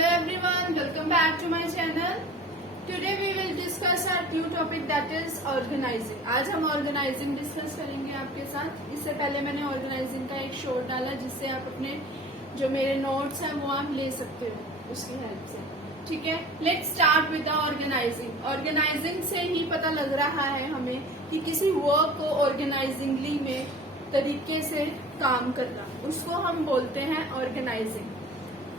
Hello everyone, welcome back to my channel. Today we will discuss our new topic that is organizing. आज हम organizing discuss करेंगे आपके साथ. इससे पहले मैंने organizing का एक शॉर्ट डाला जिससे आप अपने जो मेरे नोट्स हैं वो आप ले सकते हो उसकी हेल्प से. ठीक है, let's start with the organising. Organising से ही पता लग रहा है हमें कि किसी वर्क को ऑर्गेनाइजिंगली में तरीके से काम करना, उसको हम बोलते हैं ऑर्गेनाइजिंग.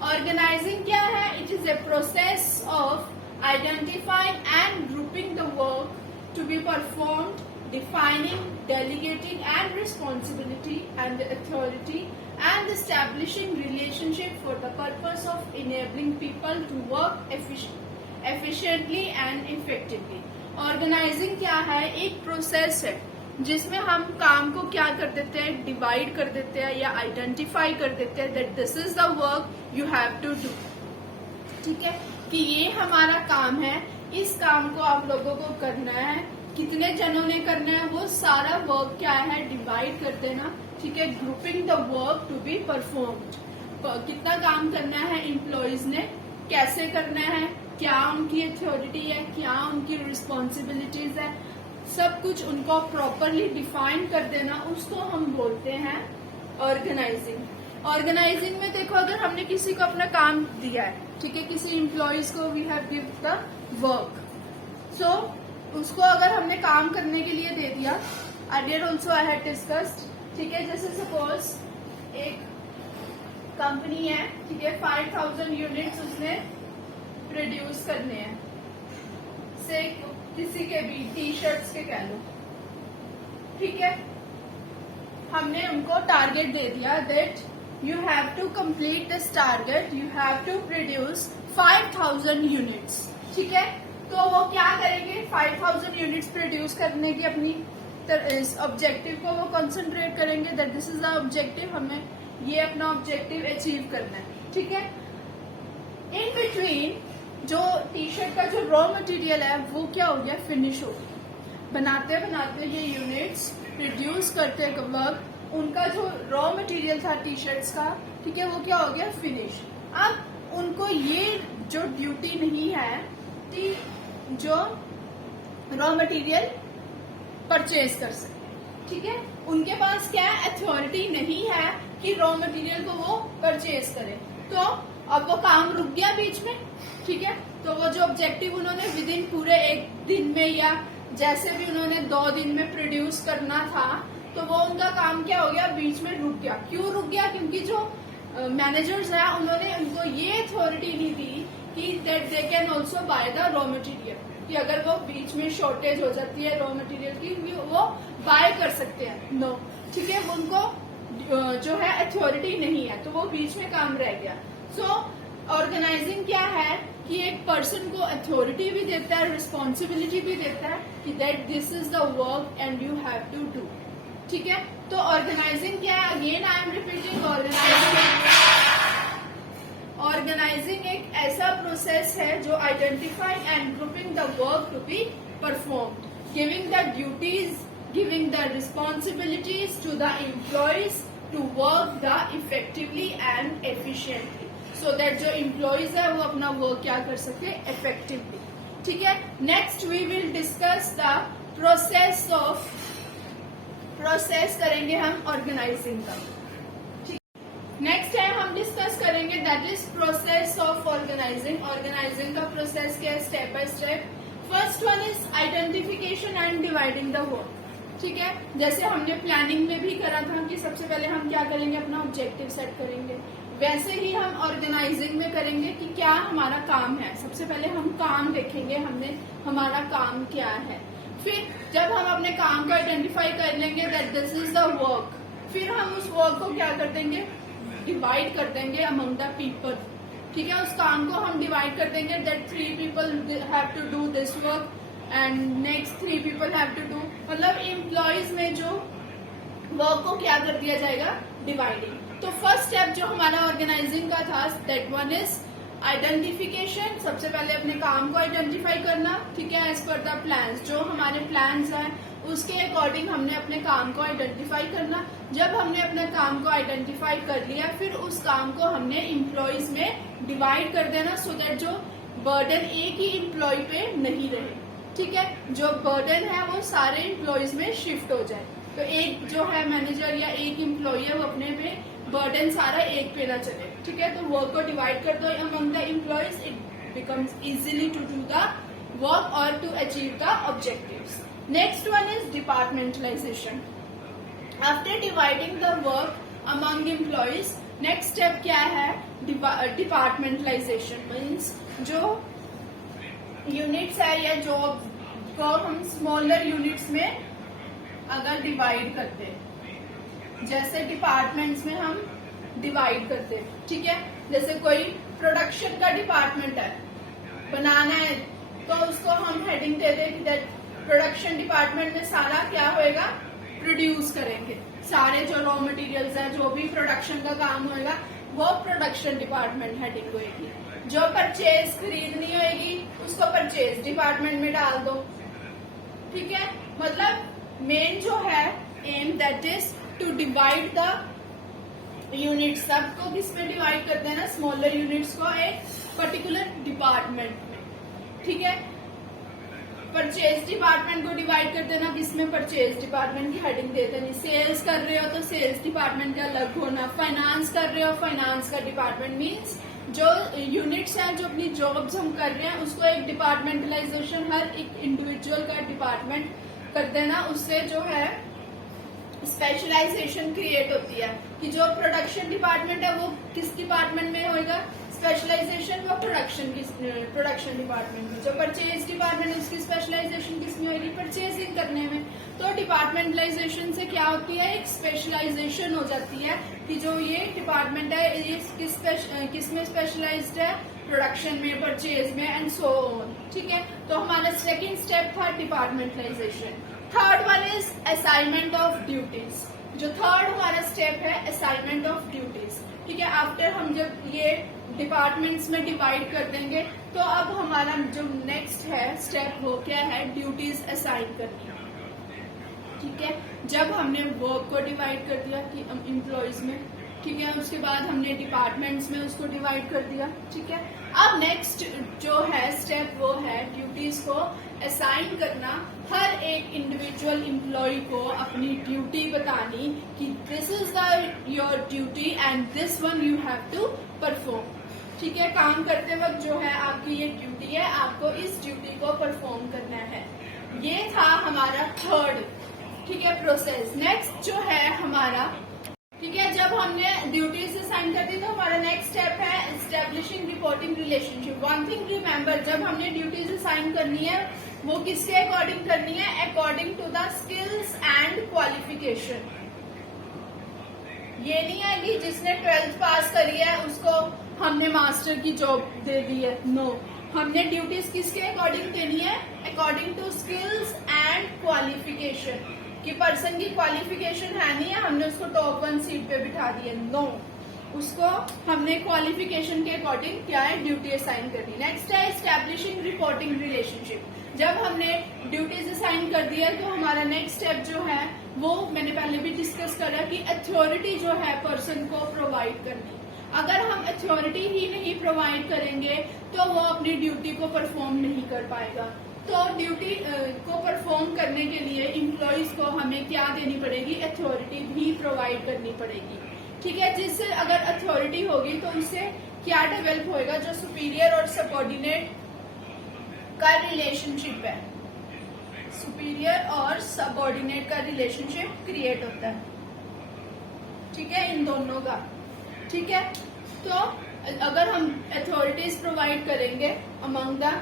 ऑर्गेनाइजिंग क्या है? It is a process of identifying and grouping the work to be performed, defining, delegating and responsibility and authority and establishing relationship for the purpose of enabling people to work efficiently and effectively. Organizing क्या है? एक process है जिसमें हम काम को क्या कर देते हैं, डिवाइड कर देते हैं या आइडेंटिफाई कर देते हैं that this is the work you have to do. ठीक है, कि ये हमारा काम है, इस काम को आप लोगों को करना है, कितने जनों ने करना है, वो सारा वर्क क्या है डिवाइड कर देना. ठीक है, grouping the work to be performed. कितना काम करना है एम्प्लॉयज ने, कैसे करना है, क्या उनकी अथॉरिटी है, क्या उनकी रिस्पॉन्सिबिलिटीज है, सब कुछ उनको प्रॉपरली डिफाइन कर देना, उसको हम बोलते हैं ऑर्गेनाइजिंग. ऑर्गेनाइजिंग में देखो, अगर हमने किसी को अपना काम दिया है, ठीक है, किसी एम्प्लॉयज को we have give the work, so उसको अगर हमने काम करने के लिए दे दिया, earlier also I had discussed. ठीक है, जैसे सपोज एक कंपनी है, ठीक है, 5000 यूनिट्स उसने प्रोड्यूस करने हैं, से किसी के भी टी शर्ट्स के कह लो. ठीक है, हमने उनको टारगेट दे दिया that you have to complete this target, you have to produce 5000 units. ठीक है, तो वो क्या करेंगे, 5000 यूनिट्स प्रोड्यूस करने की अपनी इस ऑब्जेक्टिव को वो कंसंट्रेट करेंगे that this is the objective, हमें ये अपना ऑब्जेक्टिव अचीव करना है. ठीक है, इन बिटवीन जो टी शर्ट का जो रॉ मटेरियल है वो क्या हो गया, फिनिश हो गया. बनाते बनाते ये यूनिट्स प्रोड्यूस करते वक्त उनका जो रॉ मटेरियल था टी शर्ट्स का, ठीक है, वो क्या हो गया, फिनिश. अब उनको ये जो ड्यूटी नहीं है कि जो रॉ मटेरियल परचेज कर सके. ठीक है, उनके पास क्या अथॉरिटी नहीं है कि रॉ मटेरियल को वो परचेज करे, तो अब वो काम रुक गया बीच में. ठीक है, तो वो जो ऑब्जेक्टिव उन्होंने विद इन पूरे एक दिन में या जैसे भी उन्होंने 2 दिन में प्रोड्यूस करना था, तो वो उनका काम क्या हो गया, बीच में रुक गया. क्यों रुक गया? क्योंकि जो मैनेजर्स हैं उन्होंने उनको ये अथॉरिटी नहीं दी कि that they can also by the raw material, कि अगर वो बीच में शॉर्टेज हो जाती है रॉ मटेरियल की, वो बाय कर सकते हैं. नो, ठीक है, उनको जो है अथॉरिटी नहीं है, तो वो बीच में काम रह गया. सो ऑर्गेनाइजिंग क्या है कि एक पर्सन को अथॉरिटी भी देता है, रिस्पॉन्सिबिलिटी भी देता है कि that this is the work and you have to do. ठीक है, तो ऑर्गेनाइजिंग क्या है, again I am repeating, organising एक ऐसा प्रोसेस है जो identifying and grouping the work to be performed, giving the duties, giving the responsibilities to the employees to work the effectively and efficiently, so that जो employees है वो अपना work क्या कर सके, इफेक्टिवली. ठीक है, next we will discuss the process करेंगे हम ऑर्गेनाइजिंग का. नेक्स्ट है हम डिस्कस करेंगे that is process of organising. Organising का प्रोसेस क्या है, step by step. First one is identification and dividing the work. ठीक है, जैसे हमने प्लानिंग में भी करा था कि सबसे पहले हम क्या करेंगे, अपना ऑब्जेक्टिव सेट करेंगे, वैसे ही हम ऑर्गेनाइजिंग में करेंगे कि क्या हमारा काम है. सबसे पहले हम काम देखेंगे, हमने हमारा काम क्या है. फिर जब हम अपने काम को आइडेंटिफाई कर लेंगे that this is the work, फिर हम उस वर्क को क्या कर देंगे, डिवाइड कर देंगे अमंग द पीपल. ठीक है, उस काम को हम डिवाइड कर देंगे that 3 people have to do this work and next 3 people have to do, मतलब एम्प्लॉयज में जो वर्क को क्या कर दिया जाएगा, डिवाइडिंग. तो फर्स्ट स्टेप जो हमारा ऑर्गेनाइजिंग का था दैट वन इज आइडेंटिफिकेशन, सबसे पहले अपने काम को आइडेंटिफाई करना, ठीक है, एज पर द प्लान्स, जो हमारे प्लान्स हैं उसके अकॉर्डिंग हमने अपने काम को आइडेंटिफाई करना। जब हमने अपने काम को आइडेंटिफाई कर लिया, फिर उस काम को हमने इम्प्लॉयज में डिवाइड कर देना, सो दैट जो बर्डन एक ही इम्प्लॉय पे नहीं रहे, ठीक है, जो बर्डन है वो सारे इम्प्लॉयज में शिफ्ट हो जाए। तो एक जो है मैनेजर या एक इम्प्लॉय है वो अपने पे बर्डन सारा एक पे ना चले, ठीक है। तो वर्क को डिवाइड कर दो among the employees, it becomes easily to do the work और to achieve the objectives. Next one is departmentalisation. After dividing the work among employees, next step क्या है, डिपार्टमेंटलाइजेशन मीन्स जो यूनिट्स है या job को हम स्मॉलर यूनिट्स में अगर डिवाइड करते हैं, जैसे डिपार्टमेंट्स में हम डिवाइड करते हैं, ठीक है। जैसे कोई प्रोडक्शन का डिपार्टमेंट है, बनाना है, तो उसको हम हेडिंग दे दें कि प्रोडक्शन डिपार्टमेंट में सारा क्या होएगा, प्रोड्यूस करेंगे, सारे जो रॉ मटेरियल्स है, जो भी प्रोडक्शन का काम होएगा वो प्रोडक्शन डिपार्टमेंट हेडिंग होएगी। जो परचेज खरीदनी होएगी उसको परचेज डिपार्टमेंट में डाल दो, ठीक है। मतलब मेन जो है um that is to divide the units, सबको किस में डिवाइड कर देना, स्मॉलर यूनिट्स को एक पर्टिकुलर डिपार्टमेंट में, ठीक है। परचेज डिपार्टमेंट को डिवाइड कर देना, किसमें, परचेज डिपार्टमेंट की हेडिंग दे देनी। सेल्स कर रहे हो तो सेल्स डिपार्टमेंट का अलग होना, फाइनेंस कर रहे हो फाइनेंस का डिपार्टमेंट, मीन्स जो यूनिट्स हैं, जो अपनी जॉब्स हम कर रहे हैं उसको एक डिपार्टमेंटलाइजेशन, हर एक इंडिविजुअल का डिपार्टमेंट कर देना। उससे जो है स्पेशलाइजेशन क्रिएट होती है कि जो प्रोडक्शन डिपार्टमेंट है वो किस डिपार्टमेंट में होगा, स्पेशलाइजेशन वो प्रोडक्शन डिपार्टमेंट में। जो परचेज डिपार्टमेंट है उसकी स्पेशलाइजेशन किसमें होगी, परचेजिंग करने में। तो डिपार्टमेंटलाइजेशन से क्या होती है, एक स्पेशलाइजेशन हो जाती है कि जो ये डिपार्टमेंट है ये किस में स्पेशलाइज्ड है, प्रोडक्शन में, परचेज में एंड सो ऑन, ठीक है। तो हमारा सेकेंड स्टेप था departmentalisation. Third one is assignment of duties. जो थर्ड हमारा स्टेप है असाइनमेंट ऑफ ड्यूटीज, ठीक है। आफ्टर हम जब ये डिपार्टमेंट्स में डिवाइड कर देंगे तो अब हमारा जो नेक्स्ट है स्टेप वो क्या है, ड्यूटीज असाइन करनी, ठीक है। जब हमने वर्क को डिवाइड कर दिया कि एम्प्लॉयज में, ठीक है, उसके बाद हमने डिपार्टमेंट्स में उसको डिवाइड कर दिया, ठीक है। अब नेक्स्ट जो है स्टेप वो है ड्यूटीज को असाइन करना, हर एक इंडिविजुअल एम्प्लॉय को अपनी ड्यूटी बतानी कि this is the your duty and this one you have to perform, ठीक है। काम करते वक्त जो है आपकी ये ड्यूटी है, आपको इस ड्यूटी को परफॉर्म करना है। ये था हमारा थर्ड, ठीक है, प्रोसेस। नेक्स्ट जो है हमारा, ठीक है, जब हमने ड्यूटीज असाइन कर दी तो हमारा नेक्स्ट स्टेप है establishing reporting relationship. One thing remember, जब हमने ड्यूटीज असाइन करनी है वो किसके अकॉर्डिंग करनी है, according to the skills and qualification. ये नहीं है कि जिसने 12th पास करी है उसको हमने मास्टर की जॉब दे दी है, नो। हमने ड्यूटीज किसके अकॉर्डिंग देनी है, according to skills and qualification. कि पर्सन की क्वालिफिकेशन है नहीं है, हमने उसको टॉप 1 सीट पे बिठा दिया, नो। उसको हमने क्वालिफिकेशन के अकॉर्डिंग क्या है, ड्यूटी असाइन करनी। नेक्स्ट है एस्टैब्लिशिंग रिपोर्टिंग रिलेशनशिप। जब हमने ड्यूटीज असाइन कर दिया तो हमारा नेक्स्ट स्टेप जो है वो मैंने पहले भी डिस्कस करा कि अथॉरिटी जो है पर्सन को प्रोवाइड करनी। अगर हम अथॉरिटी ही नहीं प्रोवाइड करेंगे तो वो अपनी ड्यूटी को परफॉर्म नहीं कर पाएगा। तो ड्यूटी को परफॉर्म करने के लिए एम्प्लॉयज को हमें क्या देनी पड़ेगी, अथॉरिटी भी प्रोवाइड करनी पड़ेगी, ठीक है। जिससे अगर अथॉरिटी होगी तो उससे क्या डेवलप होएगा, जो सुपीरियर और सबऑर्डिनेट का रिलेशनशिप है, सुपीरियर और सबऑर्डिनेट का रिलेशनशिप क्रिएट होता है, ठीक है, इन दोनों का, ठीक है। तो अगर हम अथॉरिटीज प्रोवाइड करेंगे अमंग द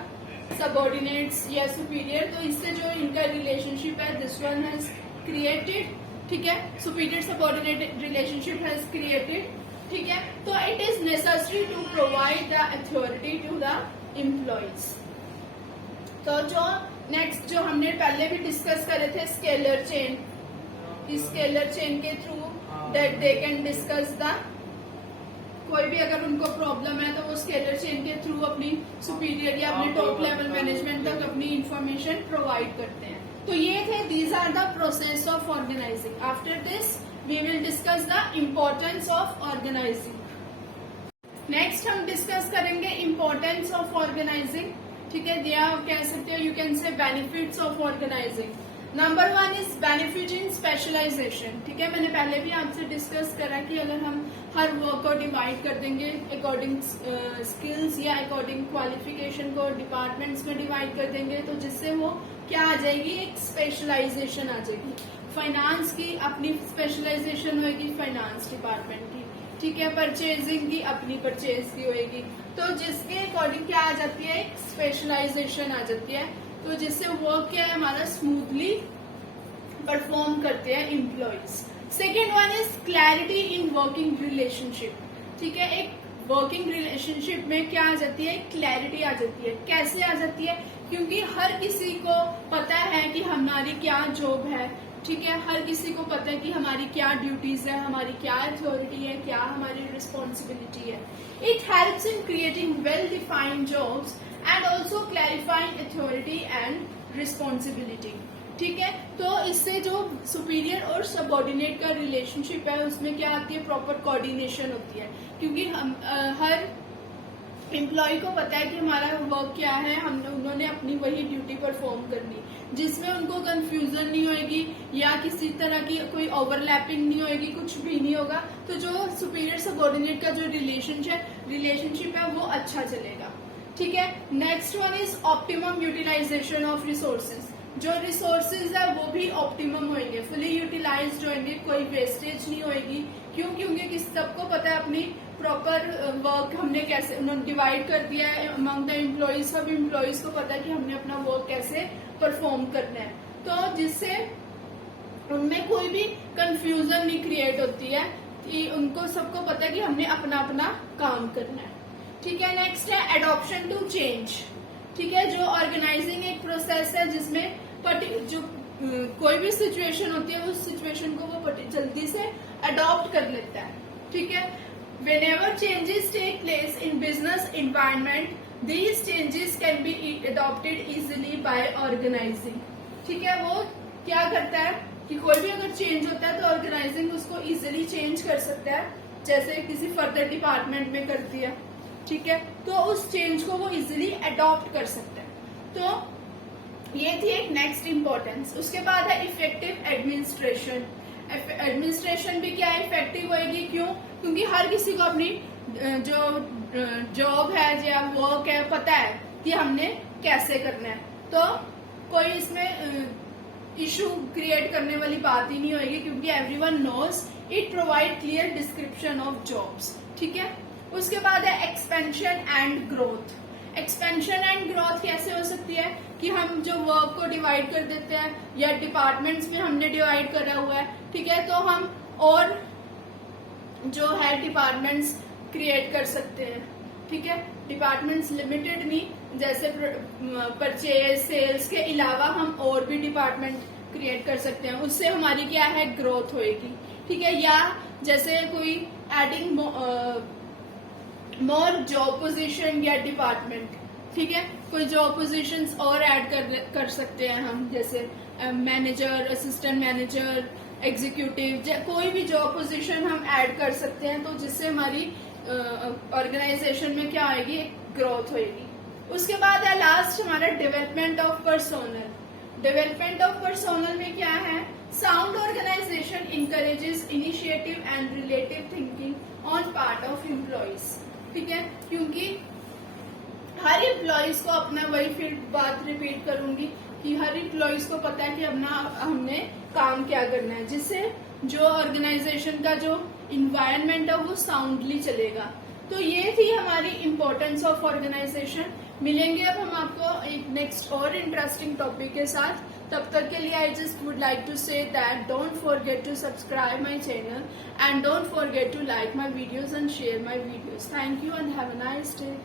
सबऑर्डिनेट्स या सुपीरियर, तो इससे जो इनका रिलेशनशिप है दिस वन हैज क्रिएटेड, ठीक है, superior subordinate relationship has created, ठीक है। तो it is necessary to provide the authority to the employees. तो जो नेक्स्ट जो हमने पहले भी डिस्कस करे थे स्केलर चेन, इस स्केलर चेन के through that they can discuss the कोई भी अगर उनको प्रॉब्लम है तो वो स्केलर चेन के थ्रू अपनी सुपीरियर या अपने टॉप लेवल मैनेजमेंट तक अपनी इंफॉर्मेशन प्रोवाइड करते हैं। तो ये थे these are the process of organising. After this we will discuss the importance of organising. Next हम डिस्कस करेंगे इम्पोर्टेंस ऑफ ऑर्गेनाइजिंग। ठीक है, या कह सकते हो you can say benefits of organising. Number 1 is benefit in specialisation. ठीक है, मैंने पहले भी आपसे डिस्कस करा कि अगर हम हर वर्क को डिवाइड कर देंगे अकॉर्डिंग स्किल्स या अकॉर्डिंग क्वालिफिकेशन को डिपार्टमेंट्स में डिवाइड कर देंगे तो जिससे वो क्या आ जाएगी, एक स्पेशलाइजेशन आ जाएगी। फाइनेंस की अपनी स्पेशलाइजेशन होगी फाइनेंस डिपार्टमेंट की। ठीक है, परचेजिंग की अपनी परचेज की होगी। तो जिसके अकॉर्डिंग क्या आ जाती है, एक स्पेशलाइजेशन आ जाती है। तो जिससे वर्क क्या है हमारा स्मूथली परफॉर्म करते हैं employees. Second one is clarity in working relationship. ठीक है, एक वर्किंग रिलेशनशिप में क्या आ जाती है, क्लैरिटी आ जाती है। कैसे आ जाती है, क्योंकि हर किसी को पता है कि हमारी क्या जॉब है। ठीक है, हर किसी को पता है कि हमारी क्या ड्यूटीज है, हमारी क्या अथॉरिटी है, क्या हमारी रिस्पॉन्सिबिलिटी है। It helps in creating well defined jobs and also clarifying authority and responsibility. ठीक है, तो इससे जो सुपीरियर और सबऑर्डिनेट का रिलेशनशिप है उसमें क्या आती है, प्रॉपर कोऑर्डिनेशन होती है। क्योंकि हम हर एम्प्लॉय को पता है कि हमारा वर्क क्या है, हमने उन्होंने अपनी वही ड्यूटी परफॉर्म करनी, जिसमें उनको कंफ्यूजन नहीं होगी या किसी तरह की कोई ओवरलैपिंग नहीं होगी, कुछ भी नहीं होगा। तो जो सुपीरियर सबऑर्डिनेट का जो रिलेशनशिप है वो अच्छा चलेगा। ठीक है, next one is optimum utilisation of resources. जो रिसोर्सेज है वो भी ऑप्टिमम होंगे, फुली यूटिलाइज्ड होंगे, कोई वेस्टेज नहीं होगी। क्यों, क्योंकि सबको पता है अपनी प्रॉपर वर्क हमने कैसे उन्होंने डिवाइड कर दिया है अमंग द एम्प्लॉइज। सब एम्प्लॉइज को पता है कि हमने अपना वर्क कैसे परफॉर्म करना है, तो जिससे उनमें कोई भी कंफ्यूजन नहीं क्रिएट होती है कि उनको सबको पता है कि हमने अपना अपना काम करना है। ठीक है, नेक्स्ट है एडॉप्शन टू चेंज। ठीक है, जो ऑर्गेनाइजिंग एक प्रोसेस है जिसमें जो कोई भी सिचुएशन होती है उस सिचुएशन को वो जल्दी से अडॉप्ट कर लेता है। ठीक है, whenever changes take place in business environment, these changes can be adopted easily by organizing. ठीक है, वो क्या करता है कि कोई भी अगर चेंज होता है तो ऑर्गेनाइजिंग उसको इजीली चेंज कर सकता है, जैसे किसी फर्दर डिपार्टमेंट में करती है। ठीक है, तो उस चेंज को वो इजीली अडॉप्ट कर सकता है। तो ये थी एक नेक्स्ट इम्पोर्टेंस। उसके बाद है इफेक्टिव एडमिनिस्ट्रेशन। एडमिनिस्ट्रेशन भी क्या है, इफेक्टिव होएगी। क्यों, क्योंकि हर किसी को अपनी जो जॉब है या वर्क है पता है कि हमने कैसे करना है। तो कोई इसमें इशू क्रिएट करने वाली बात ही नहीं होगी, क्योंकि everyone knows it provide clear description of jobs. ठीक है, उसके बाद है expansion and growth. Expansion and growth कैसे हो सकती है कि हम जो वर्क को डिवाइड कर देते हैं या डिपार्टमेंट्स में हमने डिवाइड करा हुआ है। ठीक है, तो हम और जो है डिपार्टमेंट्स क्रिएट कर सकते हैं। ठीक है, डिपार्टमेंट्स लिमिटेड नहीं, जैसे परचेज सेल्स के अलावा हम और भी डिपार्टमेंट क्रिएट कर सकते हैं, उससे हमारी क्या है, ग्रोथ होएगी। ठीक है, या जैसे कोई एडिंग मोर जॉब पोजीशन या डिपार्टमेंट। ठीक है, कोई जॉब पोजीशंस और ऐड कर सकते हैं हम, जैसे मैनेजर, असिस्टेंट मैनेजर, एग्जीक्यूटिव, कोई भी जॉब पोजीशन हम ऐड कर सकते हैं, तो जिससे हमारी ऑर्गेनाइजेशन में क्या आएगी, ग्रोथ होएगी। उसके बाद है लास्ट हमारा development of personnel. Development of personnel में क्या है, sound organisation encourages initiative and relative thinking on part of employees. ठीक है, क्योंकि हर एम्प्लॉइज को अपना वही फिर बात रिपीट करूंगी कि हर एम्प्लॉइज को पता है कि हमने काम क्या करना है, जिससे जो ऑर्गेनाइजेशन का जो इन्वायरमेंट है वो साउंडली चलेगा। तो ये थी हमारी इम्पोर्टेंस ऑफ ऑर्गेनाइजेशन। मिलेंगे अब हम आपको एक नेक्स्ट और इंटरेस्टिंग टॉपिक के साथ। तब तक के लिए I just would like to say that don't forget to subscribe my channel and don't forget to like my videos and share my videos. Thank you and have a nice day.